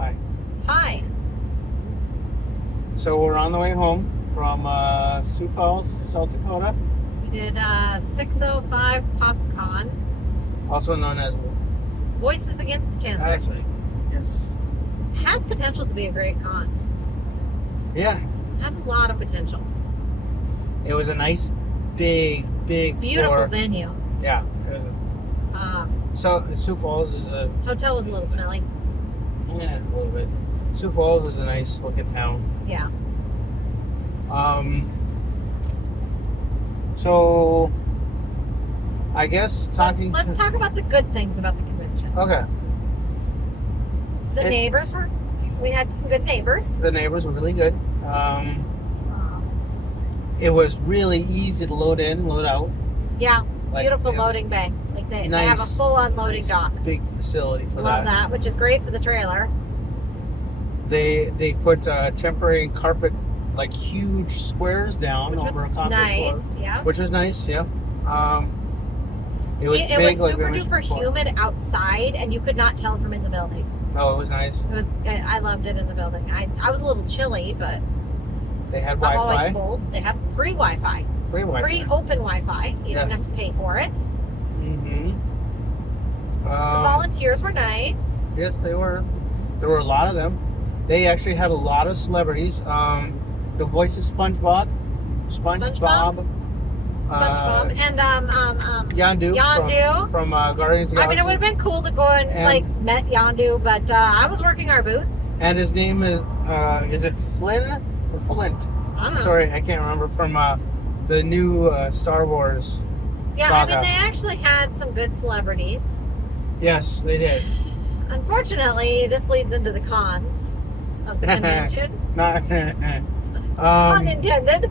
Hi. Hi. So we're on the way home from Sioux Falls, South Dakota, We did 605 PopCon, also known as Voices Against Cancer. Actually, yes. Has potential to be a great con. Yeah, Has a lot of potential. it was a nice, big Beautiful floor. venue. Yeah, it was so Sioux Falls is Hotel was a little smelly. a little bit. Sioux Falls is a nice looking town. Yeah. So I guess talking. Let's talk about the good things about the convention. Okay. Neighbors were. We had some good neighbors. The neighbors were really good. It was really easy to load in, load out. Yeah. Like, Beautiful loading bay. Like they have a full on loading dock. Big facility for Love that, which is great for the trailer. They put temporary carpet, like huge squares down over a concrete floor. Nice, yeah. Which was nice, yeah. It was It big, was like super we mentioned duper before. humid outside, and you could not tell from in the building. Oh, it was nice. It was. I loved it in the building. I was a little chilly, but They had I'm Wi-Fi. always cold. They had free Wi-Fi. Free Wi-Fi. Free open Wi-Fi. You didn't Yes. have to pay for it. Mm-hmm. The volunteers were nice. Yes, they were. There were a lot of them. They actually had a lot of celebrities. The voice of SpongeBob. SpongeBob and Yondu. from Guardians of the I mean, it Galaxy. would have been cool to go and like met Yondu, but I was working our booth. And his name is it Flynn or Flint? I don't know. Sorry, I can't remember, from the new Star Wars Yeah, saga. I mean, they actually had some good celebrities. Yes, they did. Unfortunately, this leads into the cons of the convention. Not Pun intended.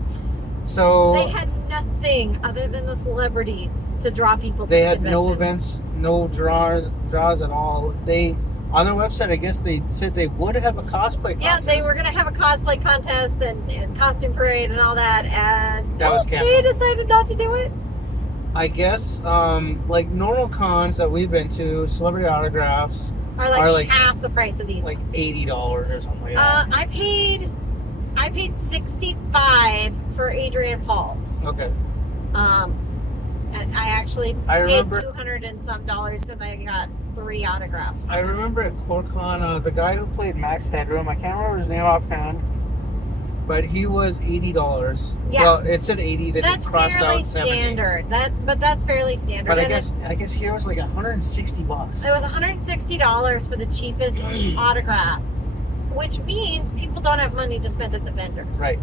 So They had nothing other than the celebrities to draw people to they the had convention. no events, no draws at all. They on their website, I guess they said they would have a cosplay contest. Yeah, they were going to have a cosplay contest and costume parade and all that, and That was they canceled. decided not to do it. I guess like normal cons that we've been to, celebrity autographs Are like half the price of these. like ones. $80 or something like that. I paid $65 for Adrian Paul's. Okay. And I actually paid remember- $200 and some because I got 3 autographs. From I him. remember at CoreCon, the guy who played Max Headroom, I can't remember his name offhand, but he was $80. Yeah. Well, it said 80. Then That's it crossed fairly out 70. standard. But that's fairly standard. But I And guess here it was like $160. it was $160 for the cheapest autograph, which means people don't have money to spend at the vendors. Right.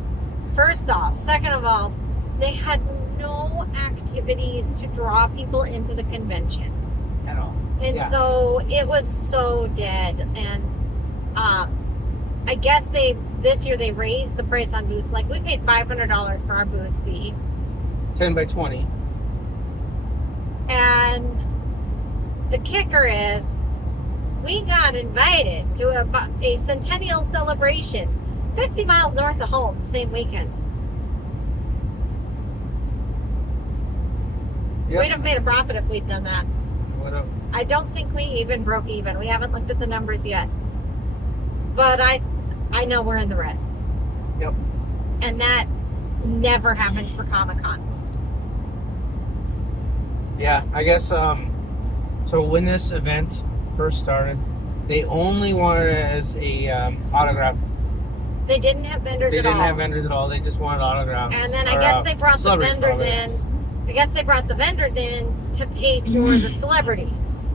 First off. Second of all, they had no activities to draw people into the convention. At all. And Yeah. so it was so dead. And I guess this year they raised the price on booths. Like we paid $500 for our booth fee. 10 by 20. And the kicker is we got invited to a centennial celebration 50 miles north of home the same weekend. Yep. We'd have made a profit if we'd done that. Would have. I don't think we even broke even. We haven't looked at the numbers yet. But I know we're in the red. Yep. And that never happens for Comic-Cons. Yeah, I guess, so when this event first started, they only wanted it as a autograph. They didn't have vendors They at didn't all. have vendors at all. They just wanted autographs. And then I Or, guess they brought the celebrity vendors photos. in. I guess they brought the vendors in to pay for the celebrities.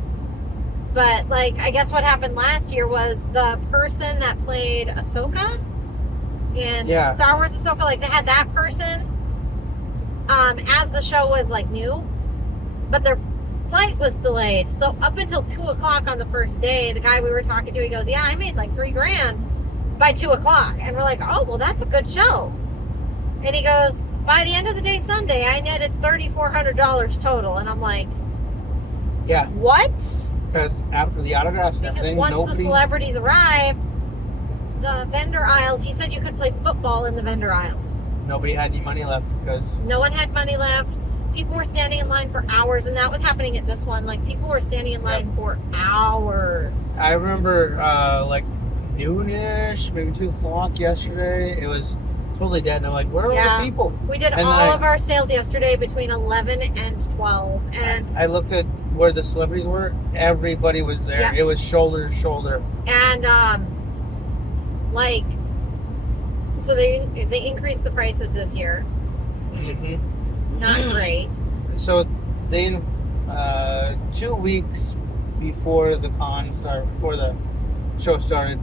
But like, I guess what happened last year was the person that played Ahsoka in Star Wars Ahsoka, like they had that person as the show was like new, but their flight was delayed. So up until 2:00 on the first day, the guy we were talking to, he goes, "Yeah, I made like $3,000 by 2:00," and we're like, "Oh, well, that's a good show." And he goes, "By the end of the day Sunday, I netted $3,400 total." And I'm like, Yeah, what? because after the autographs and Because everything, once the nobody... celebrities arrived, the vendor aisles, he said you could play football in the vendor aisles. Nobody had any money left because... No one had money left. People were standing in line for hours, and that was happening at this one. Like, people were standing in line for hours. I remember, like, noonish, maybe 2 o'clock yesterday. It was totally dead. And I'm like, where are Yeah. the people? We did And all of our sales yesterday between 11 and 12. And I looked at where the celebrities were. Everybody was there. Yeah. It was shoulder to shoulder. And like, so they increased the prices this year, which is not great. So they 2 weeks before the show started,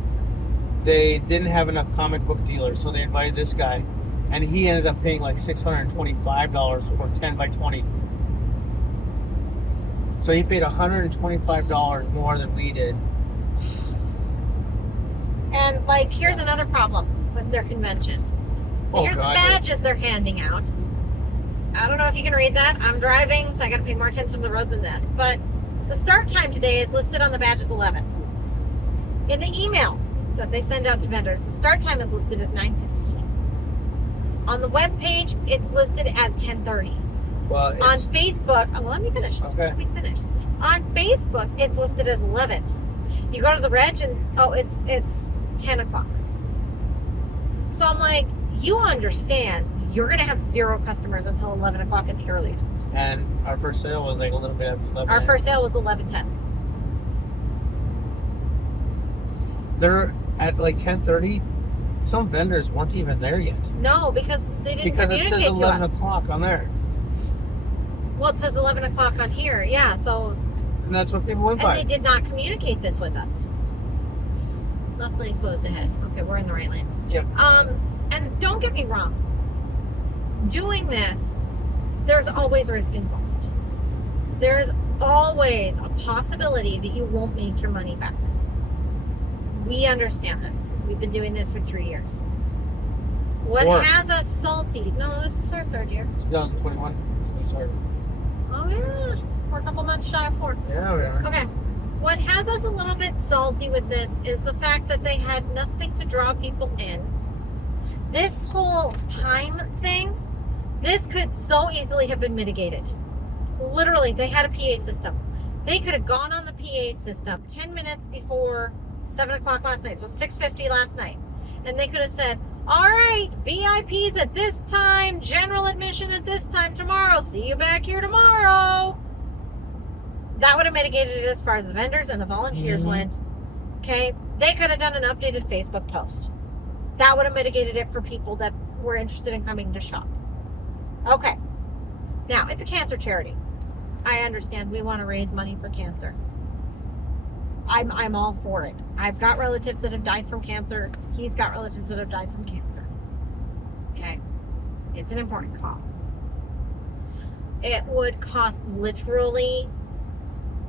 they didn't have enough comic book dealers, so they invited this guy, and he ended up paying like $625 for 10 by 20. So he paid $125 more than we did. And like, here's another problem with their convention. So here's the badges they're handing out. I don't know if you can read that. I'm driving, so I got to pay more attention to the road than this. But the start time today is listed on the badge as 11. In the email that they send out to vendors, the start time is listed as 9:15. On the web page, it's listed as 10:30. Well, on Facebook, let me finish. Okay. Let me finish. On Facebook, it's listed as 11. You go to the reg and it's 10 o'clock. So I'm like, you understand, you're going to have 0 customers until 11 o'clock at the earliest. And our first sale was like a little bit after 11. Our first sale was 11:10. They're at like 10:30. Some vendors weren't even there yet. No, because they didn't communicate it says 11 to us. o'clock on there. Well, it says 11 o'clock on here. Yeah, so. And that's what people went by. And they did not communicate this with us. Left lane closed ahead. Okay, we're in the right lane. Yep. And don't get me wrong. Doing this, there's always risk involved. There's always a possibility that you won't make your money back. We understand this. We've been doing this for 3 years. What 4. has us salty? No, this is our 3rd year. 2021. I'm sorry. Oh yeah, we're a couple months shy of 4. Yeah, we are. Okay. What has us a little bit salty with this is the fact that they had nothing to draw people in. This whole time thing, this could so easily have been mitigated. Literally, they had a PA system. They could have gone on the PA system 10 minutes before 7 o'clock last night, so 6:50 last night. And they could have said, all right, VIPs at this time, general admission at this time tomorrow. See you back here tomorrow. That would have mitigated it as far as the vendors and the volunteers went. Okay? They could have done an updated Facebook post. That would have mitigated it for people that were interested in coming to shop. Okay. Now, it's a cancer charity. I understand we want to raise money for cancer. I'm all for it. I've got relatives that have died from cancer. He's got relatives that have died from cancer. Okay? It's an important cause. It would cost literally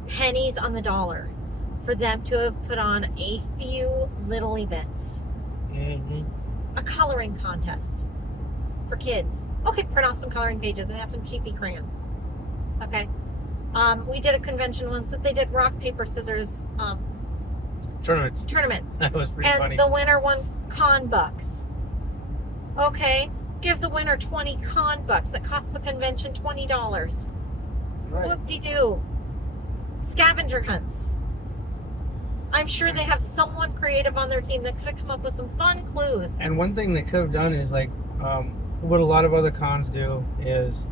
pennies on the dollar for them to have put on a few little events. A coloring contest for kids. Okay, print off some coloring pages and have some cheapy crayons. Okay. We did a convention once that they did rock, paper, scissors Tournaments. That was pretty funny. And the winner won con bucks. Okay, give the winner 20 con bucks that cost the convention $20. Right. Whoop-de-doo. Scavenger hunts. I'm sure they have someone creative on their team that could have come up with some fun clues. And one thing they could have done is like what a lot of other cons do is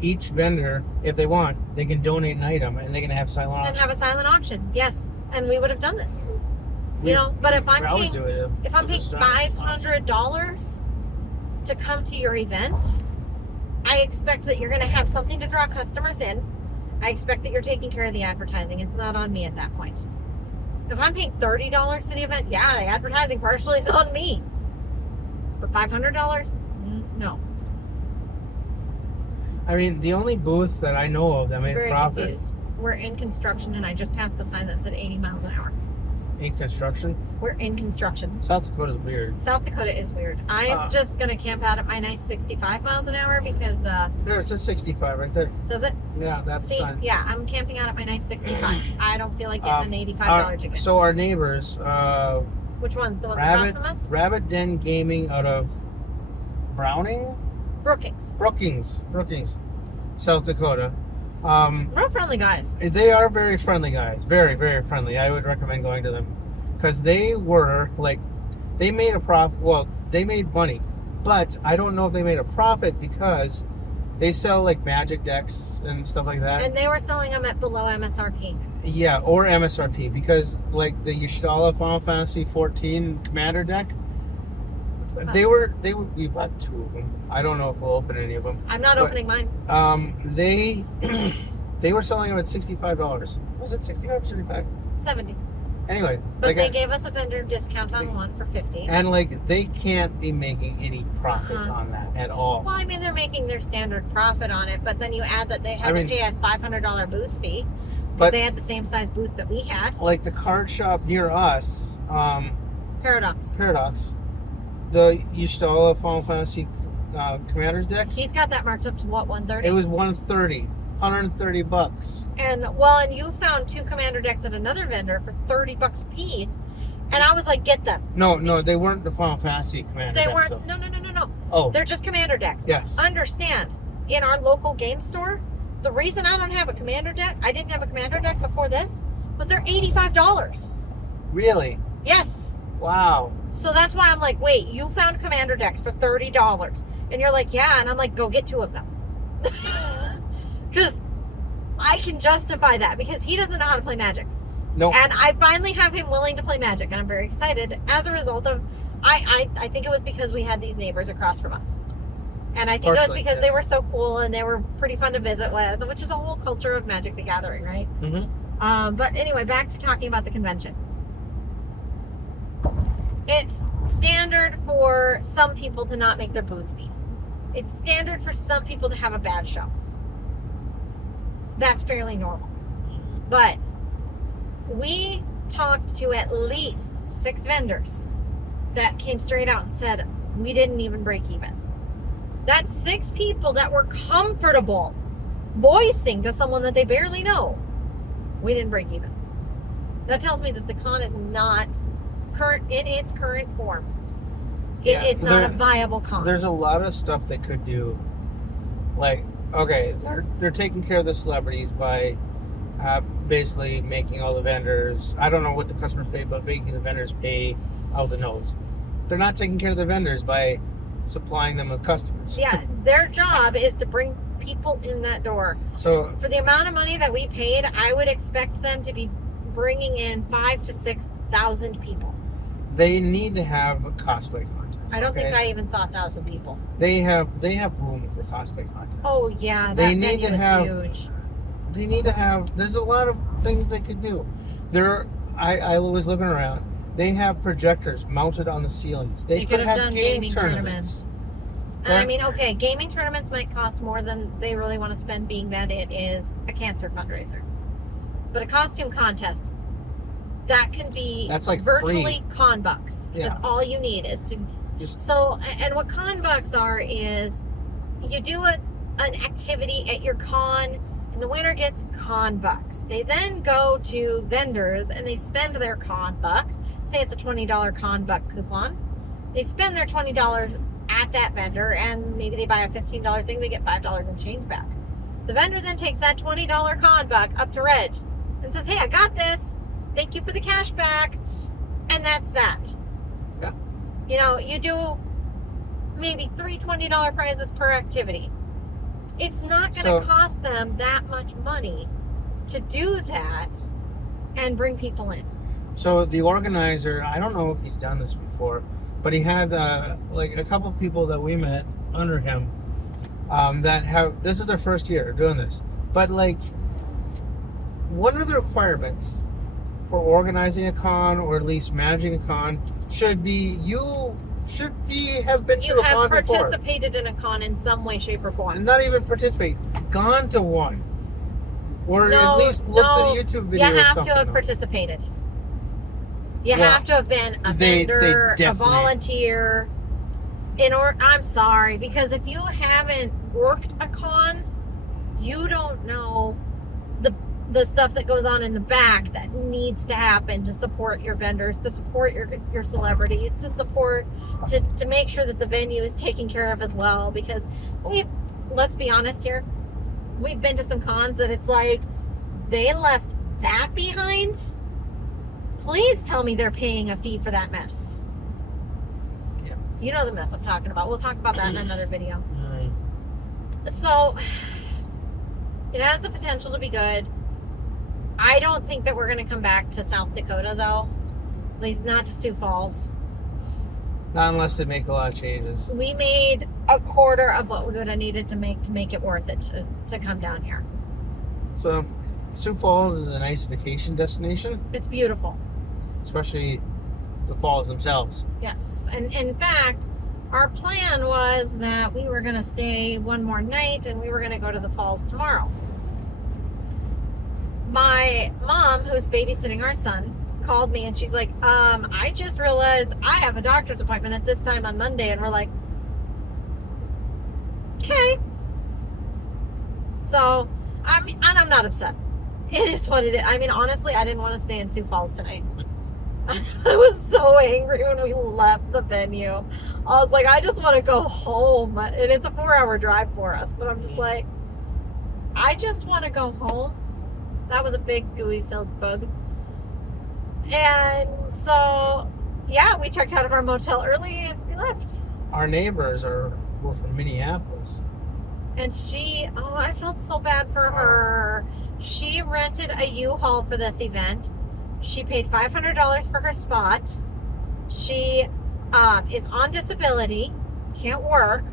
each vendor, if they want, they can donate an item and they can have silent auction. And have a silent auction, yes. And we would have done this. You know, but if I'm paying $500 to come to your event, I expect that you're going to have something to draw customers in. I expect that you're taking care of the advertising. It's not on me at that point. If I'm paying $30 for the event, yeah, the advertising partially is on me. But $500? No. I mean, the only booth that I know of that made Very profit. confused. We're in construction, and I just passed a sign that said 80 miles an hour. In construction? We're in construction. South Dakota's weird. South Dakota is weird. I'm just going to camp out at my nice 65 miles an hour because... There, it says 65 right there. Does it? Yeah, that's the sign. Yeah, I'm camping out at my nice 65. I don't feel like getting an $85 ticket. So our neighbors... Which ones? The ones across from us? Rabbit Den Gaming out of Browning? Brookings. Brookings, South Dakota. Real friendly guys. They are very friendly guys. Very, very friendly. I would recommend going to them. because they were like, they made a profit. Well, they made money, but I don't know if they made a profit because they sell like magic decks and stuff like that. And they were selling them at below MSRP. Yeah, or MSRP, because like the Y'Shtala Final Fantasy 14 Commander deck, we bought 2 of them. I don't know if we'll open any of them. I'm not opening mine. They were selling them at $65. Was it 65 or 75? 70. Anyway, But they gave us a vendor discount on one for 50. And like they can't be making any profit on that at all. Well, I mean, they're making their standard profit on it, but then you add that they had to pay a $500 booth fee. But they had the same size booth that we had. Like the card shop near us, Paradox. The Y'Shtala Final Fantasy Commander's deck. He's got that marked up to what, 130? It was $130. And you found 2 Commander decks at another vendor for $30 a piece, and I was like, get them. No, they weren't the Final Fantasy Commander decks. They weren't. So. No. Oh, They're just Commander decks. Yes. Understand? In our local game store, the reason I don't have a Commander deck, I didn't have a Commander deck before this, was they're $85. Really? Yes. Wow. So that's why I'm like, wait, you found Commander decks for $30. And you're like, yeah. And I'm like, go get 2 of them. Because I can justify that because he doesn't know how to play Magic. No. And I finally have him willing to play Magic. And I'm very excited as a result of, I think it was because we had these neighbors across from us. And I think it was because they were so cool and they were pretty fun to visit with, which is a whole culture of Magic the Gathering, right? Mm-hmm. But anyway, back to talking about the convention. It's standard for some people to not make their booth fee. It's standard for some people to have a bad show. That's fairly normal. But we talked to at least 6 vendors that came straight out and said, we didn't even break even. That's 6 people that were comfortable voicing to someone that they barely know, we didn't break even. That tells me that the con is not current in its current form. It is not a viable con. There's a lot of stuff they could do. Like, okay, they're taking care of the celebrities by basically making all the vendors, I don't know what the customers pay, but making the vendors pay out the nose. They're not taking care of the vendors by supplying them with customers. Yeah, their job is to bring people in that door. So for the amount of money that we paid, I would expect them to be bringing in 5,000 to 6,000 people. They need to have a cosplay contest. I don't think I even saw 1,000 people. They have room for cosplay contests. Oh yeah, they need to have huge. They need to have. There's a lot of things they could do. I was looking around. They have projectors mounted on the ceilings. They could have done gaming tournaments. I mean, okay, gaming tournaments might cost more than they really want to spend, being that it is a cancer fundraiser. But a costume contest, that can be like virtually free. Con bucks. Yeah. That's all you need is to. And what con bucks are is you do an activity at your con, and the winner gets con bucks. They then go to vendors and they spend their con bucks. Say it's a $20 con buck coupon. They spend their $20 at that vendor, and maybe they buy a $15 thing. They get $5 in change back. The vendor then takes that $20 con buck up to Reg and says, "Hey, I got this. Thank you for the cash back," and that's that. Yeah. You know, you do maybe 3 $20 prizes per activity. It's not going to cost them that much money to do that and bring people in. So the organizer, I don't know if he's done this before, but he had like a couple people that we met under him that have, this is their first year doing this. But like, one of the requirements for organizing a con, or at least managing a con, should be have been to a con before. You have participated in a con in some way, shape, or form. And not even participate, gone to one, or at least looked at a YouTube video. You have to have participated. You have to have been a vendor, a volunteer. I'm sorry, because if you haven't worked a con, you don't know the stuff that goes on in the back that needs to happen to support your vendors, to support your celebrities, to make sure that the venue is taken care of as well. Because let's be honest here, we've been to some cons that it's like they left that behind Please tell me they're paying a fee for that mess. Yeah. You know the mess I'm talking about. We'll talk about that in another video. Right. So, it has the potential to be good. I don't think that we're going to come back to South Dakota, though. At least not to Sioux Falls. Not unless they make a lot of changes. We made a quarter of what we would have needed to make it worth it to come down here. So, Sioux Falls is a nice vacation destination, It's beautiful. especially the falls themselves. Yes. And in fact, our plan was that we were going to stay one more night and we were going to go to the falls tomorrow. My mom, who's babysitting our son, called me and she's like, I just realized I have a doctor's appointment at this time on Monday. And we're like, okay. So, I'm not upset. It is what it is. I mean, honestly, I didn't want to stay in Sioux Falls tonight. I was so angry when we left the venue. I was like, I just want to go home. And it's a 4-hour drive for us. But I'm just like, I just want to go home. That was a big gooey-filled bug. And so, yeah, we checked out of our motel early and we left. Our neighbors were from Minneapolis. And I felt so bad for her. She rented a U-Haul for this event. She paid $500 for her spot. She is on disability, can't work.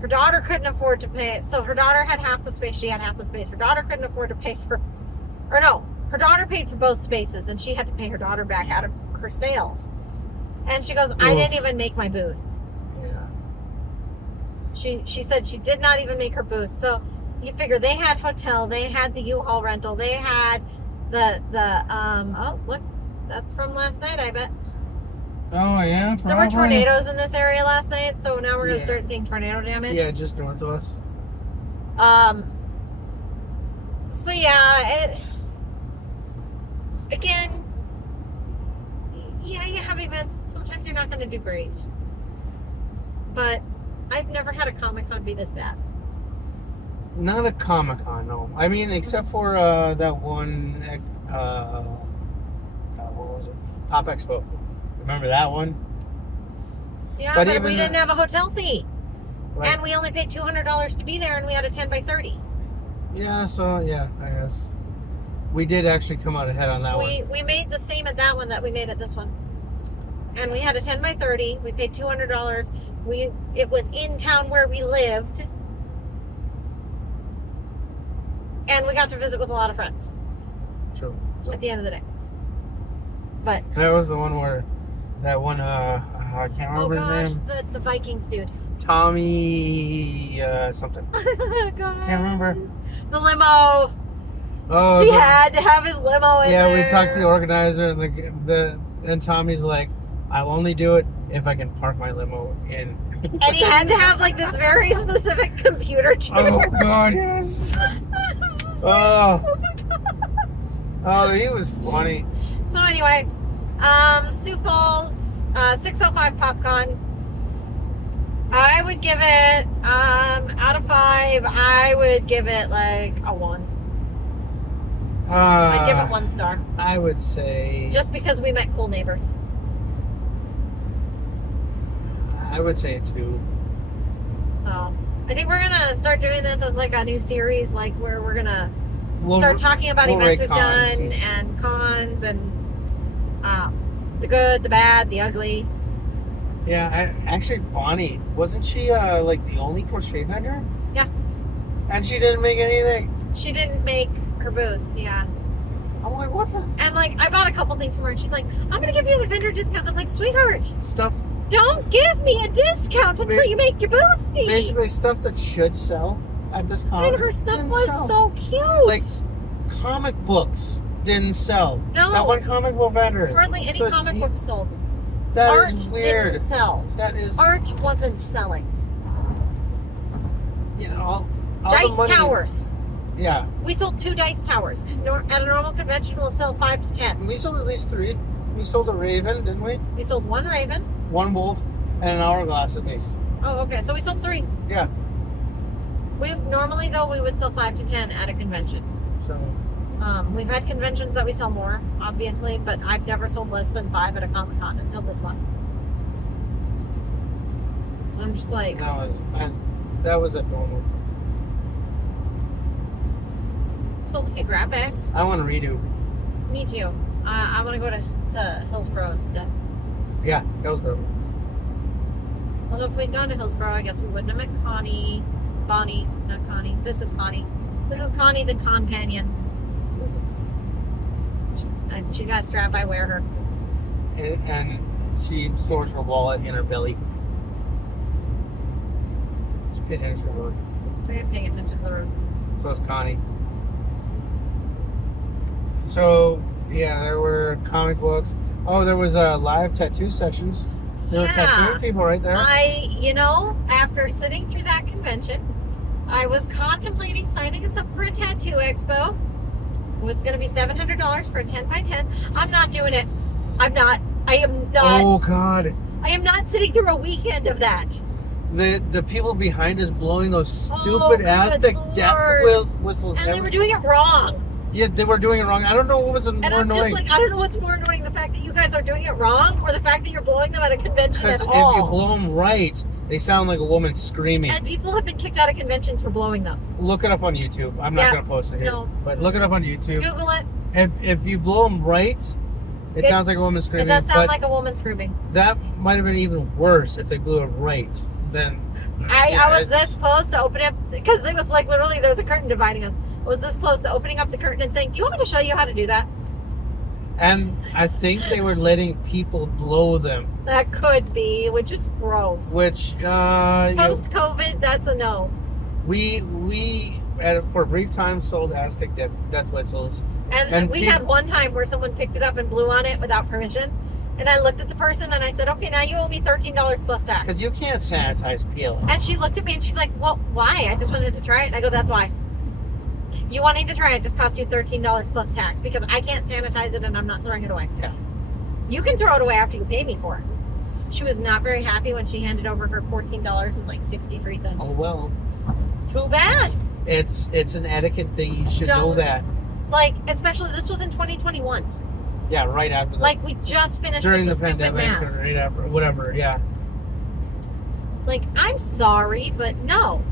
Her daughter couldn't afford to pay. So her daughter had half the space. She had half the space. Her daughter couldn't afford to pay for, or no, her daughter paid for both spaces and she had to pay her daughter back out of her sales. And she goes, I didn't even make my booth. Yeah. She said she did not even make her booth. So you figure they had hotel, they had the U-Haul rental, they had oh look, that's from last night, I bet. Oh yeah, probably. There were tornadoes in this area last night, so now we're gonna start seeing tornado damage. Yeah, just north of us. So yeah, again, yeah, you have events. Sometimes you're not gonna do great. But I've never had a Comic-Con be this bad. Not a Comic-Con, no. I mean, except for that one, what was it? Pop Expo. Remember that one? Yeah, But but even we didn't have a hotel fee. Like, And we only paid $200 to be there, and we had a 10 by 30. yeah, so yeah, I guess we did actually come out ahead on that one. We made the same at that one that we made at this one. And we had a 10 by 30. We paid $200. It was in town where we lived. And we got to visit with a lot of friends True. So, at the end of the day. But that was the one where that one I can't remember his name. the Vikings dude. Tommy something. God. Can't remember. The limo. Oh, He had to have his limo in yeah, there. we talked to the organizer and and Tommy's like, I'll only do it if I can park my limo in. And he had to have like this very specific computer chair. Oh God, yes. Oh. Oh, he was funny. So anyway, Sioux Falls, 605 PopCon. I would give it, out of 5, I would give it like a 1. I'd give it 1 star. I would say. Just because we met cool neighbors. I would say a 2. So I think we're gonna start doing this as like a new series, like where we're gonna start talking about events we've done and cons and the good, the bad, the ugly. Yeah, actually, Bonnie, wasn't she like the only crochet vendor? Yeah. And she didn't make anything. She didn't make her booth. Yeah. I'm like, what the And like, I bought a couple things from her, and she's like, "I'm gonna give you the vendor discount." I'm like, "Sweetheart, stuff? don't give me a discount until you make your booth fee." Basically, stuff that should sell at this con. And her stuff didn't was sell. so cute. Like comic books didn't sell. No. That one comic book vendor. Hardly any comic books sold. That Art is weird. didn't sell. That is. Art wasn't selling. You know, all Dice the money, towers. Yeah. We sold 2 dice towers. At a normal convention, we'll sell 5 to 10. We sold at least 3. We sold a raven, didn't we? We sold 1 raven. 1 wolf and an hourglass at least. Oh, okay. So we sold 3. Yeah. We normally though we would sell 5 to 10 at a convention. So We've had conventions that we sell more, obviously, but I've never sold less than 5 at a Comic-Con until this one. I'm just like... That was abnormal. Sold a few grab bags. I want to redo. Me too. I want to go to Hillsboro instead. Yeah, that was perfect. Although if we'd gone to Hillsboro, I guess we wouldn't have met Bonnie, not Connie. This is Connie. This is Connie, the companion. And she got a strap. I wear her. And she stores her wallet in her belly. She's paying attention to the road. So you're paying attention to the road. So is Connie. So, yeah, there were comic books. Oh, there was live tattoo sessions. There were tattoo people right there. After sitting through that convention, I was contemplating signing us up for a tattoo expo. It was going to be $700 for a 10 by 10. I'm not doing it. I am not. Oh, God. I am not sitting through a weekend of that. The people behind us blowing those stupid Aztec death whistles. And they were doing it wrong. Yeah, they were doing it wrong. I don't know what was more annoying. And I'm just like, I don't know what's more annoying, the fact that you guys are doing it wrong or the fact that you're blowing them at a convention at all. Because if you blow them right, they sound like a woman screaming. And people have been kicked out of conventions for blowing those. Look it up on YouTube. I'm not going to post it here. No. But look it up on YouTube. Google it. If you blow them right, it sounds like a woman screaming. It does sound like a woman screaming. That might have been even worse if they blew it right. Then I was this close to opening up, because it was like literally there's a curtain dividing us. I was this close to opening up the curtain and saying, do you want me to show you how to do that? And I think they were letting people blow them. That could be, which is gross. Which, post-COVID, that's a no. We for a brief time sold Aztec death whistles. And we had one time where someone picked it up and blew on it without permission. And I looked at the person and I said, okay, now you owe me $13 plus tax. Because you can't sanitize PLL. And she looked at me and she's like, well, why? I just wanted to try it. And I go, that's why. You wanting to try it just cost you $13 plus tax because I can't sanitize it and I'm not throwing it away. Yeah. You can throw it away after you pay me for it. She was not very happy when she handed over her $14.63. Oh, well. Too bad. It's an etiquette thing. You should know that. Like, especially this was in 2021. Yeah, right after that. Like, we just finished during with the pandemic masks. or right after, whatever, yeah. Like, I'm sorry, but no.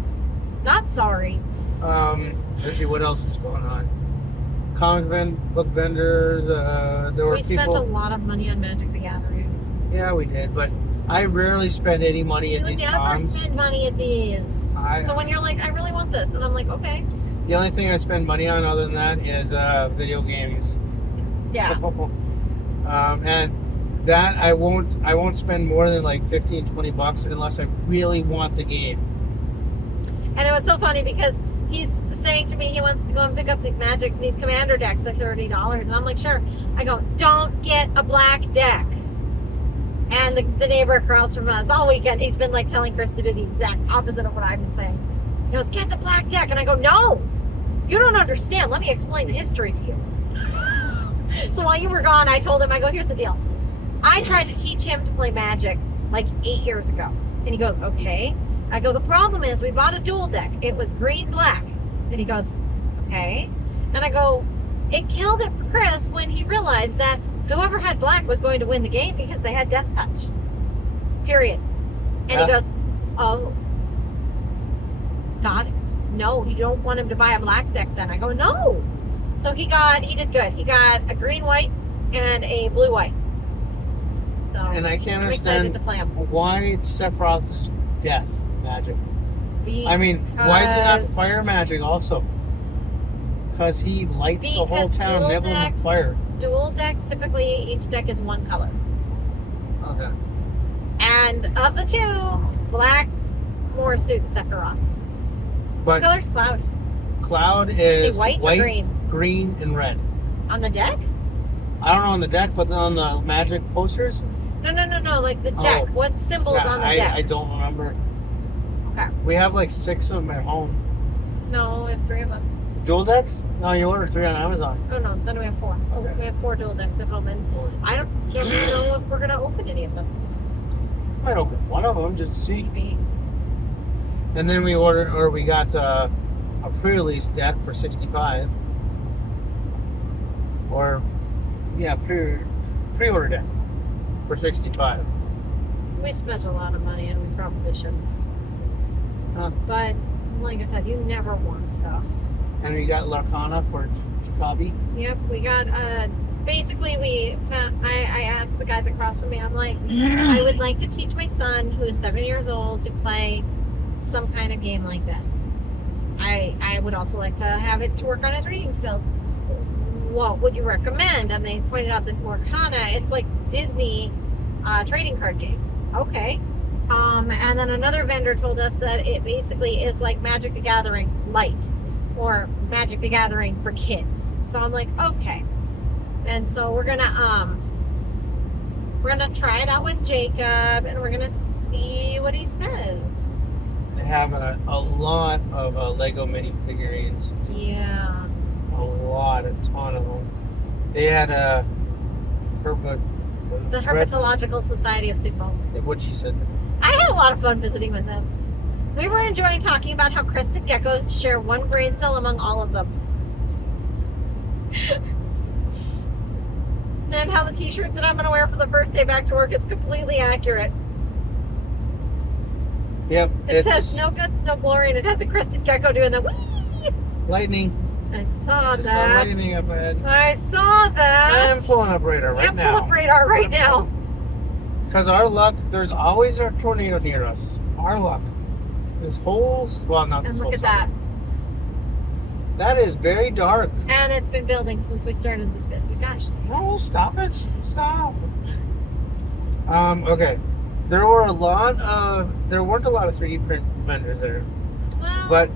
Not sorry. Let's see what else is going on. Book vendors, there were We spent a lot of money on Magic the Gathering. Yeah, we did, but I rarely spend any money at these cons. You never spend money at these. So when you're like, I really want this, and I'm like, okay. The only thing I spend money on other than that is video games. Yeah. So, and that I won't spend more than like $15-20 unless I really want the game. And it was so funny because he's saying to me he wants to go and pick up these commander decks. They're $30, and I'm like, sure. I go, don't get a black deck. And the neighbor across from us all weekend, he's been like telling Chris to do the exact opposite of what I've been saying. He goes, get the black deck, and I go, no, you don't understand. Let me explain the history to you. So while you were gone, I told him, I go, here's the deal. I tried to teach him to play Magic like 8 years ago. And he goes, okay. I go, the problem is we bought a dual deck. It was green-black. And he goes, okay. And I go, it killed it for Chris when he realized that whoever had black was going to win the game because they had Death Touch. Period. And he goes, oh, got it. No, you don't want him to buy a black deck then. I go, no. So he did good. He got a green-white and a blue-white. So and I can't understand why Sephiroth's death magic. I mean, why is it not fire magic also? Because he lights the whole town nibbling on fire. Dual decks, typically each deck is one color. Okay. And of the two, black more suits Sephiroth. What color's Cloud? Cloud is white or green? Green and red. On the deck? I don't know on the deck, but on the magic posters? No. Like the deck. What symbol is on the deck? I don't remember. Okay. We have like 6 of them at home. No, we have 3 of them. Dual decks? No, you ordered 3 on Amazon. Oh no, then we have 4. Okay. We have 4 dual decks at home, and I don't know if we're gonna open any of them. Might open one of them just to see. Maybe. And then we got a pre-release deck for $65. or pre-ordered it for $65. We spent a lot of money and we probably shouldn't. But like I said, you never want stuff. And we got Larkana for Jacoby. Yep, we got basically I asked the guys across from me, I'm like, I would like to teach my son who is 7 years old to play some kind of game like this. I would also like to have it to work on his reading skills. What would you recommend? And they pointed out this Lorcana. It's like Disney trading card game. Okay. And then another vendor told us that it basically is like Magic the Gathering light, or Magic the Gathering for kids. So I'm like, okay. And so we're gonna try it out with Jacob, and we're gonna see what he says. They have a lot of Lego mini figurines. Yeah. A ton of them. They had the Herpetological Society of Sioux Falls. What she said. I had a lot of fun visiting with them. We were enjoying talking about how crested geckos share one brain cell among all of them. And how the t-shirt that I'm going to wear for the first day back to work is completely accurate. Yep. It says no guts, no glory, and it has a crested gecko doing the whee! Lightning. I saw Just that. saw lightning up ahead. I saw that. I'm pulling up radar right now. Pull up radar right now. Because our luck, there's always a tornado near us. Our luck. This whole, well, not this And whole look at summer. that. That is very dark. And it's been building since we started this video. Gosh. No, stop it. Stop. Okay. There weren't a lot of 3D print vendors there. Well, But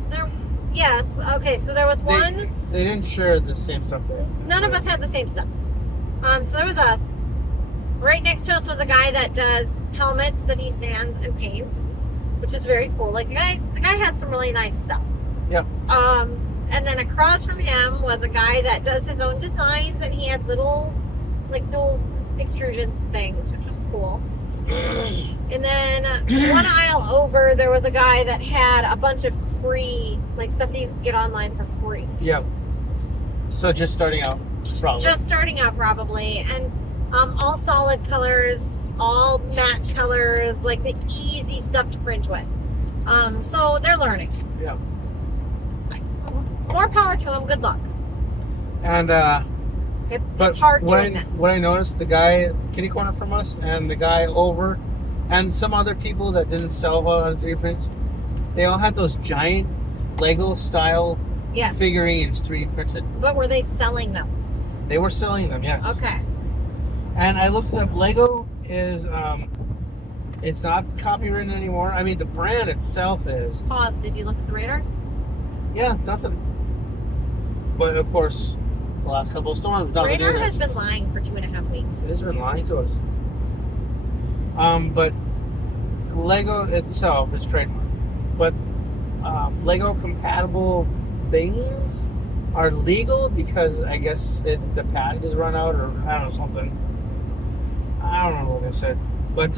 yes. Okay, so there was one. They didn't share the same stuff there. None of us had the same stuff. So there was us. Right next to us was a guy that does helmets that he sands and paints, which is very cool. Like the guy has some really nice stuff. Yep. And then across from him was a guy that does his own designs, and he had little, like, dual extrusion things, which was cool. And then one aisle over, there was a guy that had a bunch of free, like, stuff that you could get online for free. Yep. So just starting out, probably. Just starting out, probably. And all solid colors, all matte colors, like the easy stuff to print with. So they're learning. Yeah. More power to them. Good luck. And it's hard doing this. What I noticed, the guy kitty corner from us and the guy over, and some other people that didn't sell on 3D prints, they all had those giant Lego style figurines 3D printed. But were they selling them? They were selling them, yes. Okay. And I looked up. Lego is it's not copywritten anymore. I mean, the brand itself is. Pause. Did you look at the radar? Yeah, nothing. But of course, the last couple of storms. Radar has been lying for 2.5 weeks. It has been lying to us. But Lego itself is trademarked. But Lego compatible things are legal because I guess the patent is run out, or I don't know, something. I don't remember what they said. But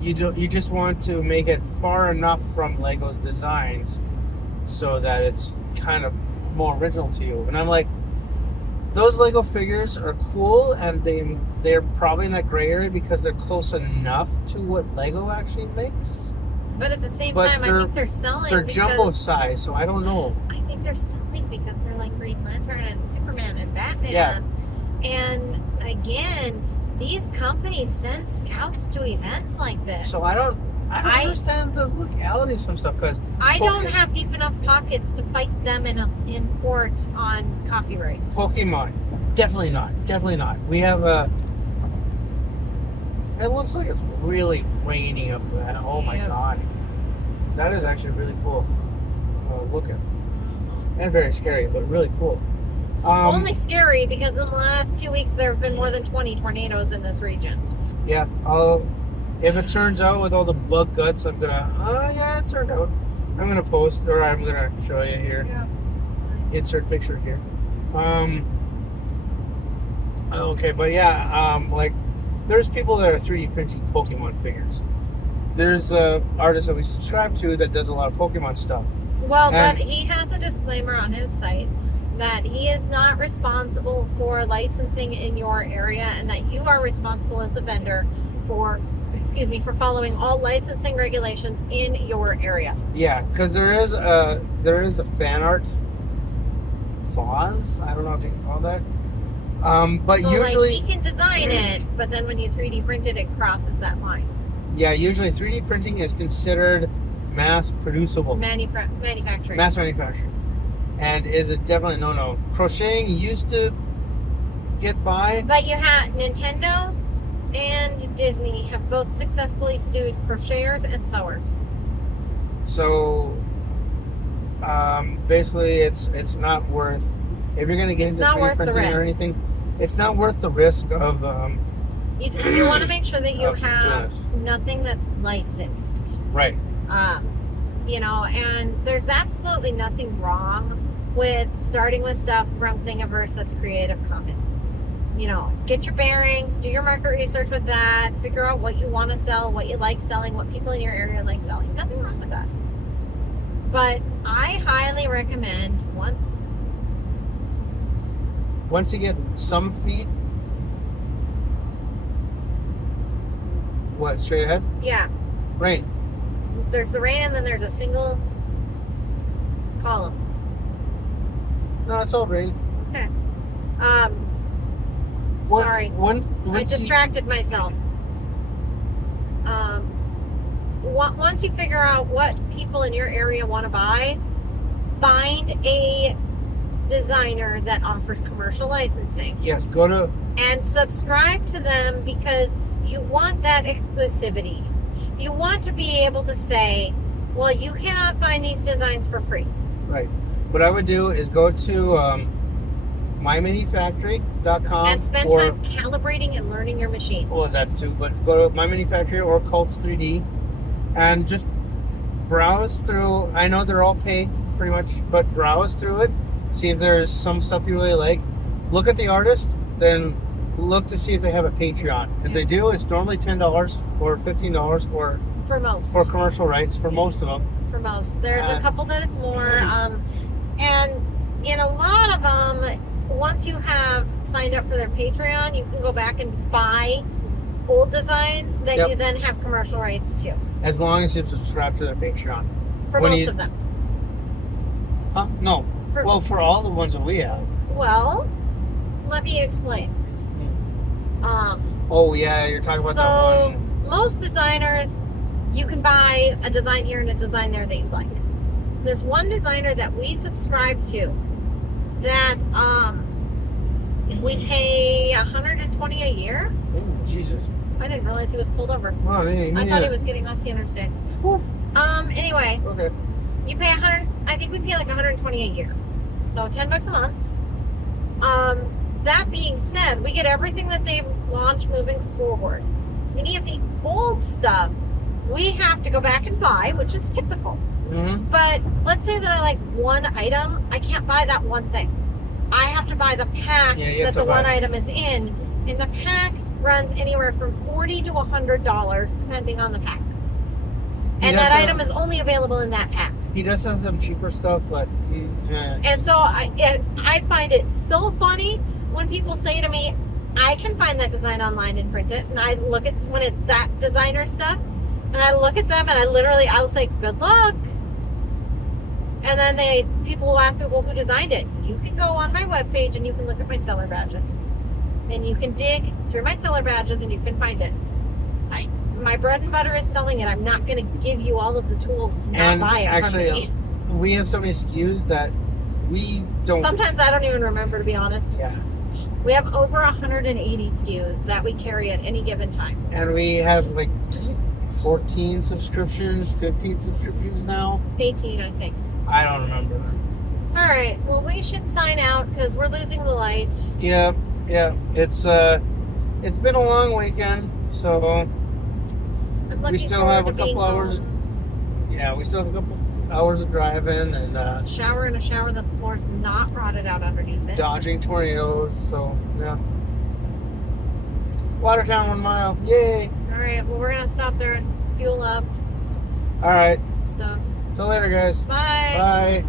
you just want to make it far enough from Lego's designs so that it's kind of more original to you. And I'm like, those Lego figures are cool, and they're probably in that gray area because they're close enough to what Lego actually makes. But at the same time, I think they're selling. They're jumbo size, so I don't know. I think they're selling because they're like Green Lantern and Superman and Batman. Yeah. And again, these companies send scouts to events like this. So I don't understand the legality of some stuff because I don't have deep enough pockets to fight them in court on copyright. Pokemon, definitely not. We have it looks like it's really raining up there. Oh my god, that is actually really cool. Look at, and very scary, but really cool. Only scary because in the last 2 weeks there have been more than 20 tornadoes in this region. Yeah, if it turns out with all the bug guts, I'm gonna. Yeah, it turned out. I'm gonna post, or I'm gonna show you here. Yeah, it's fine. Insert picture here. Okay, but yeah, like there's people that are 3D printing Pokemon figures. There's artist that we subscribe to that does a lot of Pokemon stuff. Well, but he has a disclaimer on his site that he is not responsible for licensing in your area, and that you are responsible as the vendor for following all licensing regulations in your area. Yeah, because there is a fan art clause. I don't know if you can call that. But so usually like he can design it, but then when you 3D print it, it crosses that line. Yeah, usually 3D printing is considered mass producible. Manufacturing. Mass manufacturing. And is it definitely no. Crocheting used to get by. But you had Nintendo and Disney have both successfully sued crocheters and sewers. So basically it's not worth, if you're going to get into 3D printing or anything, it's not worth the risk of you want to make sure that you have nothing that's licensed. Right. And there's absolutely nothing wrong with starting with stuff from Thingiverse that's Creative Commons. Get your bearings, do your market research with that, figure out what you want to sell, what you like selling, what people in your area like selling. Nothing wrong with that. But I highly recommend once you get some feet. What, straight ahead? Yeah. Rain. There's the rain and then there's a single column. No, it's all rain. Okay. Sorry. I distracted myself. Once you figure out what people in your area want to buy, find a designer that offers commercial licensing. Yes, go to... And subscribe to them, because you want that exclusivity. You want to be able to say, well, you cannot find these designs for free. Right. What I would do is go to myminifactory.com and spend time calibrating and learning your machine. Well, that too, but go to My Mini Factory or Cults 3D and just browse through. I know they're all pay pretty much, but browse through it, see if there's some stuff you really like. Look at the artist, then look to see if they have a Patreon. If they do, it's normally $10 or $15 for most. For commercial rights, for most of them. For most. There's a couple that it's more. And in a lot of them, once you have signed up for their Patreon, you can go back and buy old designs that you then have commercial rights to. As long as you subscribe to their Patreon. For most of them. Huh? No. For all the ones that we have. Well, let me explain. Oh yeah, you're talking about that one. So most designers, you can buy a design here and a design there that you like. There's one designer that we subscribe to that we pay $120 a year. Oh, Jesus. I didn't realize he was pulled over. Well, I thought he was getting off the interstate. Anyway. Okay. You pay I think we pay like $120 a year. So $10 a month. That being said, we get everything that they've launched moving forward. Any of the old stuff, we have to go back and buy, which is typical. Mm-hmm. But let's say that I like one item, I can't buy that one thing. I have to buy the pack that the one item is in. And the pack runs anywhere from $40 to $100, depending on the pack. And that item is only available in that pack. He does have some cheaper stuff, but... And so I find it so funny when people say to me, I can find that design online and print it. And I look at, when it's that designer stuff, and I look at them and I'll say, good luck. And then people will ask me, well, who designed it? You can go on my webpage and you can look at my seller badges. And you can dig through my seller badges and you can find it. My bread and butter is selling it. I'm not going to give you all of the tools to not buy it from me. We have so many SKUs that we don't... Sometimes I don't even remember, to be honest. Yeah. We have over 180 SKUs that we carry at any given time. And we have like 14 subscriptions, 15 subscriptions now. 18, I think. I don't remember. All right. Well, we should sign out because we're losing the light. Yeah. It's been a long weekend, so we still have a couple hours. Yeah, we still have a couple hours of driving and shower in a shower that the floor's not rotted out underneath it. Dodging tornadoes. So yeah. Watertown 1 mile. Yay! All right. Well, we're gonna stop there and fuel up. All right. Stuff. Till later, guys. Bye. Bye.